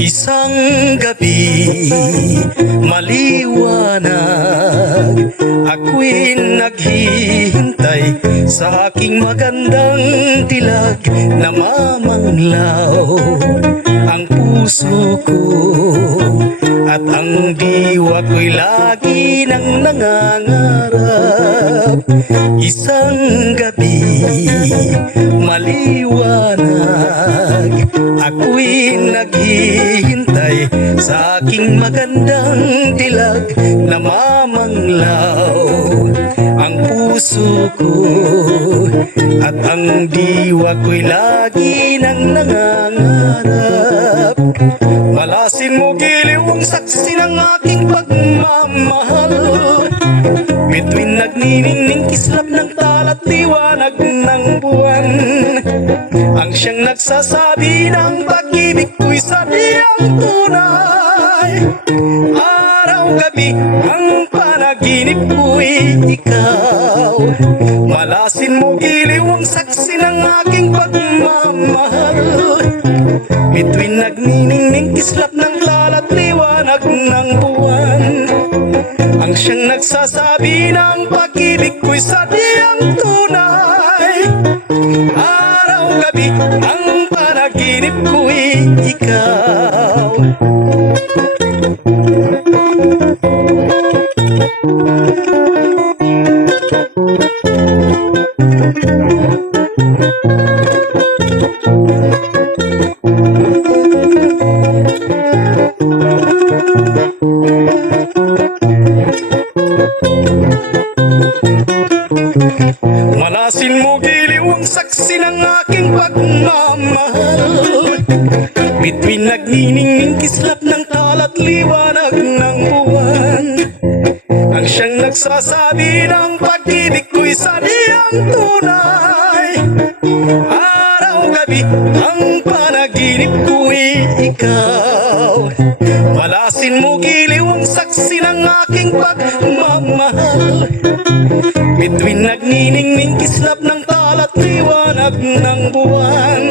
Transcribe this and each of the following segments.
Isang gabi maliwanag, ako'y naghihintay sa aking magandang dilag na mamanglaw ang puso ko at ang diwa ko'y lagi nang nangangarap. Isang gabi maliwanag, ako'y naghihintay sa aking magandang dilag na mamanglaw ang puso ko at ang diwa ko'y lagi nang nangangarap. Malasin mo giliw ang saksi ng aking pagmamahal, bituin nagniningning kislap ng talat liwanag ng buwan, ang siyang nagsasabi ng pag-ibig ko'y sadyang tunay. Araw-gabi ang panaginip ko'y ikaw, malasin mo giliw ang saksi ng aking pagmamahal, bituin nagniningning kislap ng talat liwanag ng buwan, ang siyang nagsasabi ng pag-ibig ko'y sadyang tunay. Araw-gabi ang panaginip ko'y ikaw. Malasin mo giliw ang saksi ng aking pagmamahal, bituin nagniningning kislap ng talat liwanag ng buwan, ang siyang nagsasabi ng pag-ibig ko'y sadyang tunay. Araw-gabi ang panaginip ko'y ikaw, malasin mo giliw ang saksi ng aking pagmamahal, bituin nagniningning kislap ng talat liwanag ng buwan,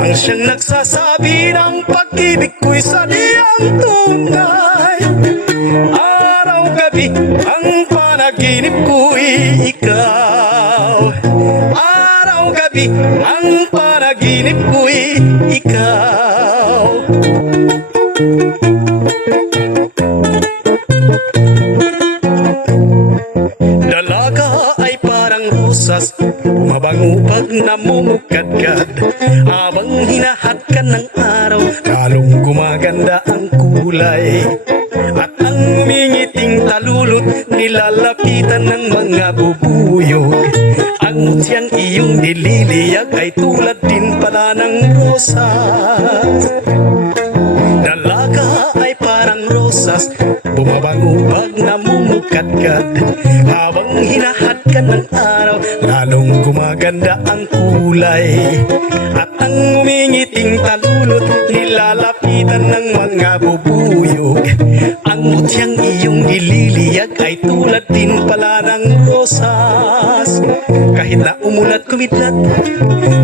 ang siyang nagsasabi ng pag-ibig ko'y sadyang tunay. Araw-gabi ang panaginip ko'y ikaw, araw-gabi ang panaginip ko'y ikaw. Dalaga ay parang rosas, bumabango pag namumukadkad, habang hinahadkan ng araw, lalong gumaganda ang kulay. At ang umingiting talulot, nilalapitan ng mga bubuyog, ang mutyang iyong nililiyag ay tulad din pala ng rosas. Dalaga ay parang rosas, bumabango pag namumukadkad, habang hinahadkan ng araw, lalong gumaganda ang kulay. At ang umingiting talulot, nilalapitan ng mga bubuyog, ang mutyang iyong nililiyag ay tulad din pala ng rosas. Kahit na umulat kumidlat,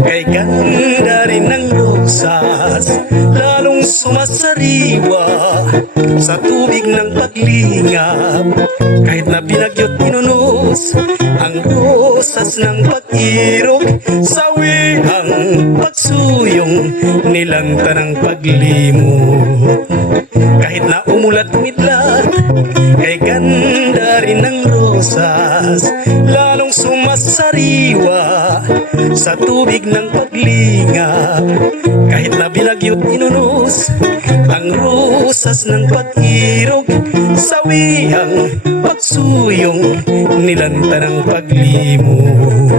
kay ganda rin ng rosas, lalong sumasariwa sa tubig ng paglingap. Kahit na binagyo't inunos ang rosas ng pag-irog, sawi ang pagsuyong nilanta ng paglimot. Kahit na umulat kumidlat, kay ganda rin ng rosas, lalong sumasariwa sa tubig ng paglingap. Kahit na binagyo't inunos ang rosas ng pag-irog, sawi ang pagsuyong nilanta ng paglimot.